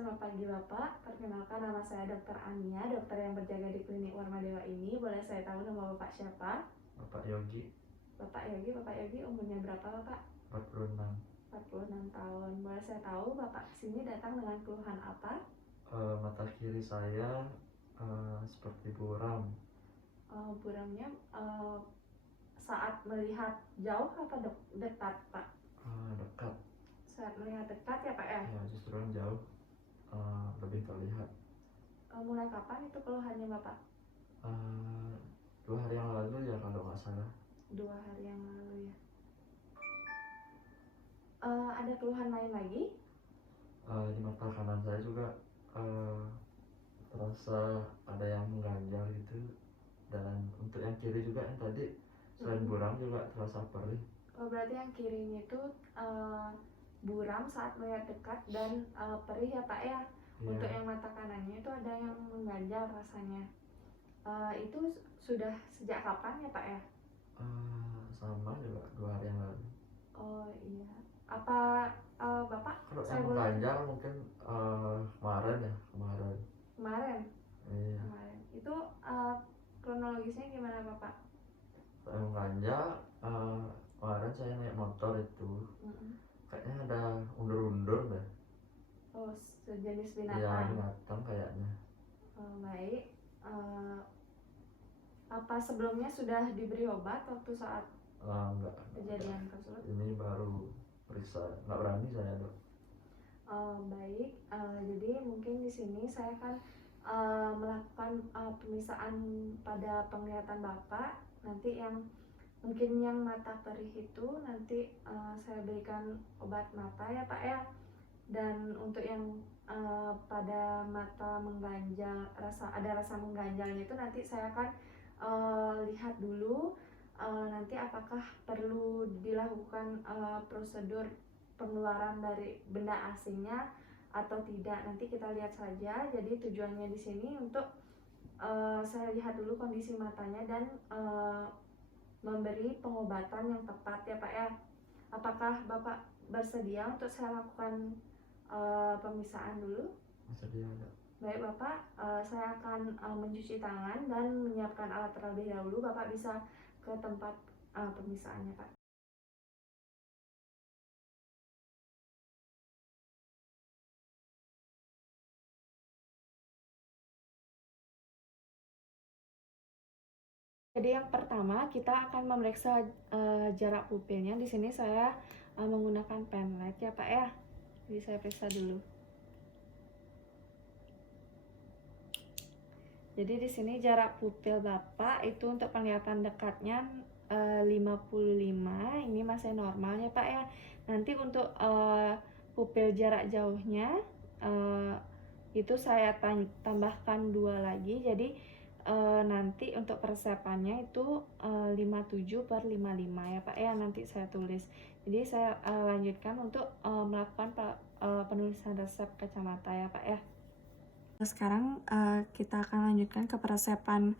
Selamat pagi Bapak, perkenalkan nama saya Dr. Ania, dokter yang berjaga di klinik Warmadewa ini. Boleh saya tahu nama Bapak siapa? Bapak Yogi. Bapak Yogi umurnya berapa Bapak? 46. 46 tahun. Boleh saya tahu Bapak kesini datang dengan keluhan apa? Mata kiri saya seperti buram. Buramnya saat melihat jauh apa dekat Pak? Dekat. Saat melihat dekat ya Pak ya? Ya, justru yang jauh lebih terlihat. Mulai kapan itu keluhannya Bapak? 2 hari yang lalu ya kalau nggak salah. 2 hari yang lalu ya. Ada keluhan lain lagi? Di mata kanan saya juga terasa ada yang mengganjal gitu, dan untuk yang kiri juga yang tadi selain buram juga terasa perih. Berarti yang kirinya itu buram saat melihat dekat dan perih ya Pak ya. Iya. Untuk yang mata kanannya itu ada yang mengganjal rasanya. Itu sudah sejak kapan ya Pak ya? Sama juga 2 hari yang lalu. Oh iya. Apa Bapak? Kalau Saya yang boleh mengganjal mungkin kemarin. kemarin. Iya. Kemarin. Itu kronologisnya gimana Bapak? Yang mengganjal kemarin saya naik motor itu kayaknya ada undur-undur deh. Oh, sejenis Iya, binatang. binatang kayaknya. Baik. Apa sebelumnya sudah diberi obat waktu saat Enggak. kejadian tersebut? Ini baru periksa, nggak berani saya dok. Baik, jadi mungkin di sini saya akan melakukan pemeriksaan pada penglihatan Bapak. Nanti yang mungkin yang mata perih itu nanti saya berikan obat mata ya Pak ya. Dan untuk yang pada mata mengganjal, ada rasa mengganjalnya itu nanti saya akan lihat dulu nanti apakah perlu dilakukan prosedur pengeluaran dari benda asingnya atau tidak. Nanti kita lihat saja. Jadi tujuannya di sini untuk saya lihat dulu kondisi matanya dan memberi pengobatan yang tepat ya Pak ya. Apakah Bapak bersedia untuk saya lakukan pemeriksaan dulu? Bersedia dok. Baik Bapak, saya akan mencuci tangan dan menyiapkan alat terlebih dahulu. Bapak bisa ke tempat pemeriksaannya Pak. Jadi yang pertama kita akan memeriksa jarak pupilnya. Di sini saya menggunakan pen light ya Pak ya. Jadi saya periksa dulu. Jadi di sini jarak pupil Bapak itu untuk penglihatan dekatnya 55. Ini masih normal ya Pak ya. Nanti untuk pupil jarak jauhnya itu saya tambahkan 2 lagi. Jadi nanti untuk persepannya itu 57/55 ya Pak ya, nanti saya tulis. Jadi saya lanjutkan untuk melakukan penulisan resep kacamata ya Pak ya. Sekarang kita akan lanjutkan ke peresepan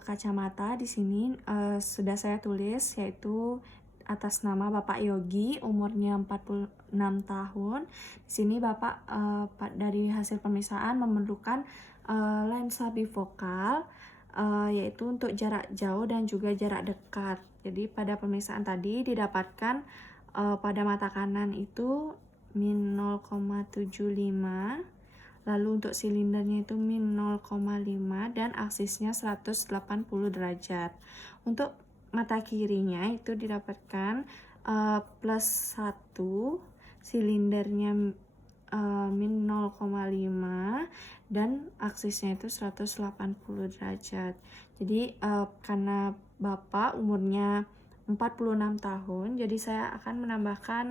kacamata. Di sini sudah saya tulis, yaitu atas nama Bapak Yogi, umurnya 46 tahun. Di sini Bapak dari hasil pemeriksaan memerlukan lensa bifokal, yaitu untuk jarak jauh dan juga jarak dekat. Jadi pada pemeriksaan tadi didapatkan pada mata kanan itu min 0,75, lalu untuk silindernya itu min 0,5 dan aksisnya 180 derajat. Untuk mata kirinya itu didapatkan plus 1, silindernya min 0,5 dan aksisnya itu 180 derajat. Jadi karena Bapak umurnya 46 tahun, jadi saya akan menambahkan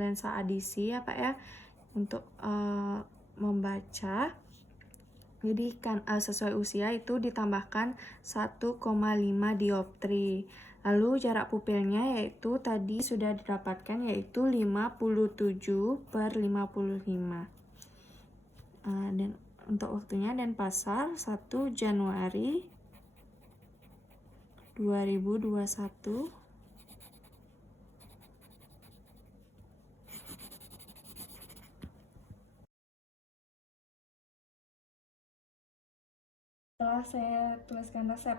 lensa adisi ya Pak ya untuk membaca. Jadi kan sesuai usia itu ditambahkan 1,5 dioptri. Lalu jarak pupilnya yaitu tadi sudah didapatkan yaitu 57/55. Dan untuk waktunya dan pasar 1 Januari 2021. setelah saya tuliskan resep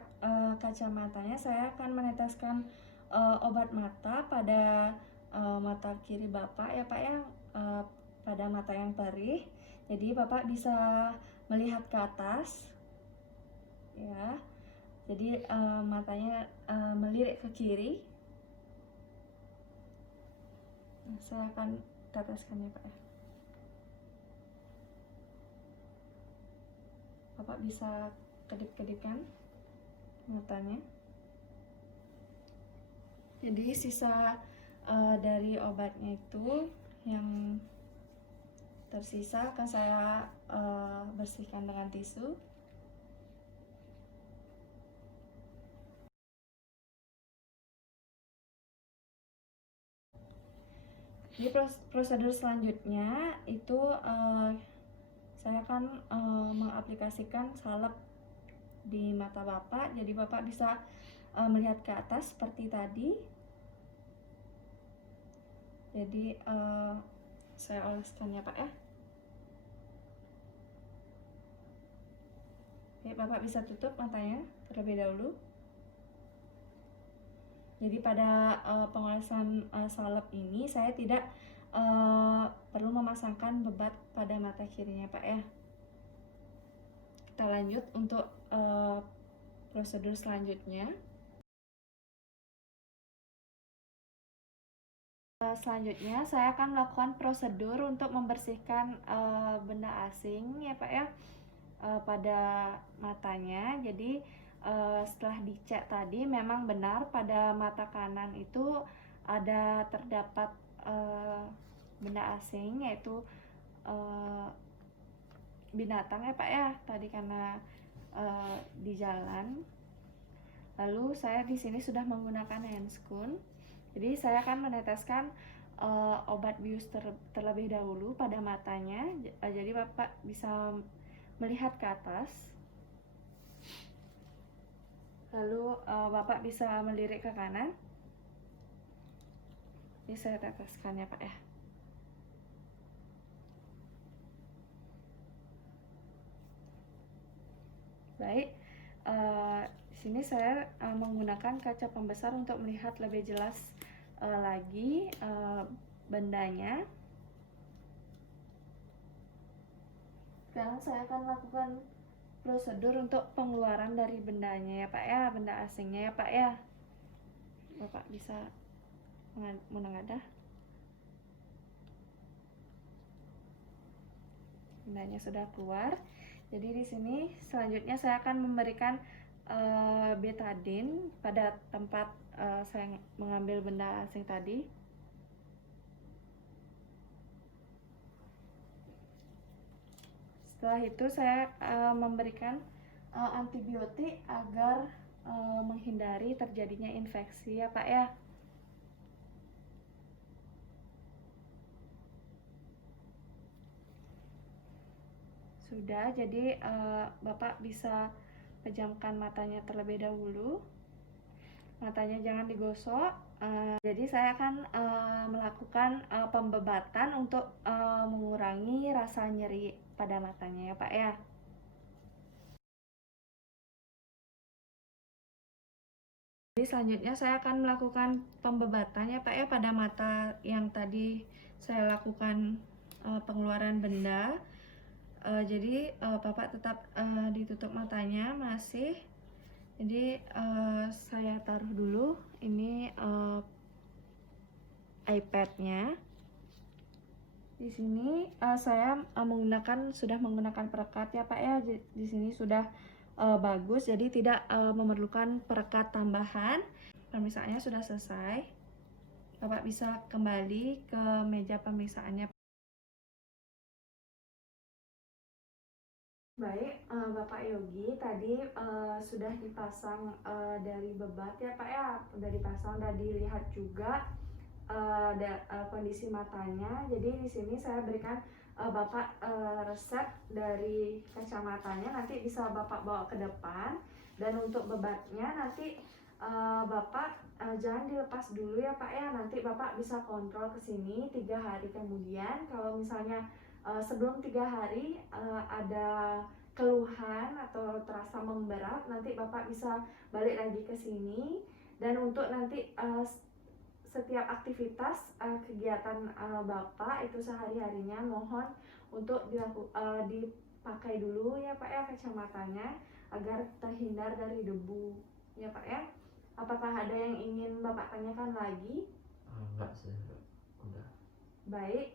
kacamatanya, saya akan meneteskan obat mata pada mata kiri Bapak ya Pak ya, pada mata yang perih. Jadi Bapak bisa melihat ke atas ya. Jadi matanya melirik ke kiri. Nah, saya akan teteskan ya Pak ya. Bapak bisa kedip-kedipkan matanya. Jadi sisa dari obatnya itu yang tersisa akan saya bersihkan dengan tisu. Di prosedur selanjutnya itu saya akan mengaplikasikan salep di mata Bapak. Jadi Bapak bisa melihat ke atas seperti tadi. Jadi saya oleskan ya Pak ya. Oke, Bapak bisa tutup matanya terlebih dahulu. Jadi pada pengolesan salep ini saya tidak perlu memasangkan bebat pada mata kirinya Pak ya. Kita lanjut untuk prosedur selanjutnya. Selanjutnya saya akan melakukan prosedur untuk membersihkan benda asing ya Pak ya pada matanya. Jadi setelah dicek tadi memang benar pada mata kanan itu terdapat benda asing, yaitu binatang ya Pak ya tadi karena di jalan. Lalu saya di sini sudah menggunakan handscoon. Jadi saya akan meneteskan obat bius terlebih dahulu pada matanya. Jadi Bapak bisa melihat ke atas. Lalu Bapak bisa melirik ke kanan. Ini saya teteskan ya Pak ya. Baik, di sini saya menggunakan kaca pembesar untuk melihat lebih jelas lagi bendanya. Sekarang saya akan lakukan prosedur untuk pengeluaran dari bendanya ya Pak ya, benda asingnya ya Pak ya. Bapak bisa menengadah. Bendanya sudah keluar. Jadi di sini selanjutnya saya akan memberikan betadine pada tempat saya mengambil benda asing tadi. Setelah itu saya memberikan antibiotik agar menghindari terjadinya infeksi ya Pak ya. Sudah, jadi Bapak bisa pejamkan matanya terlebih dahulu. Matanya jangan digosok. Jadi saya akan melakukan pembebatan untuk mengurangi rasa nyeri pada matanya ya Pak ya. Jadi selanjutnya saya akan melakukan pembebatan ya Pak ya pada mata yang tadi saya lakukan pengeluaran benda. Jadi Bapak tetap ditutup matanya masih. Jadi saya taruh dulu ini iPad-nya. Di sini saya sudah menggunakan perekat ya Pak ya. Di sini sudah bagus, jadi tidak memerlukan perekat tambahan. Pemeriksaannya sudah selesai. Bapak bisa kembali ke meja pemeriksaannya. Baik, Bapak Yogi, tadi sudah dipasang dari bebat ya Pak ya, sudah dipasang dan dilihat juga kondisi matanya. Jadi di sini saya berikan Bapak resep dari kacamatanya, nanti bisa Bapak bawa ke depan. Dan untuk bebatnya nanti Bapak jangan dilepas dulu ya Pak ya, nanti Bapak bisa kontrol ke sini 3 hari kemudian. Kalau misalnya sebelum 3 hari ada keluhan atau terasa memberat, nanti Bapak bisa balik lagi ke sini. Dan untuk nanti setiap aktivitas kegiatan Bapak itu sehari-harinya, mohon untuk dipakai dulu ya Pak ya kacamatanya agar terhindar dari debu ya Pak ya. Apakah ada yang ingin Bapak tanyakan lagi? Enggak sih, udah. Baik,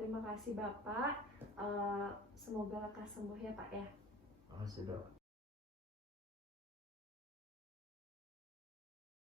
terima kasih Bapak. Semoga lekas sembuh ya Pak ya. Makasih dok.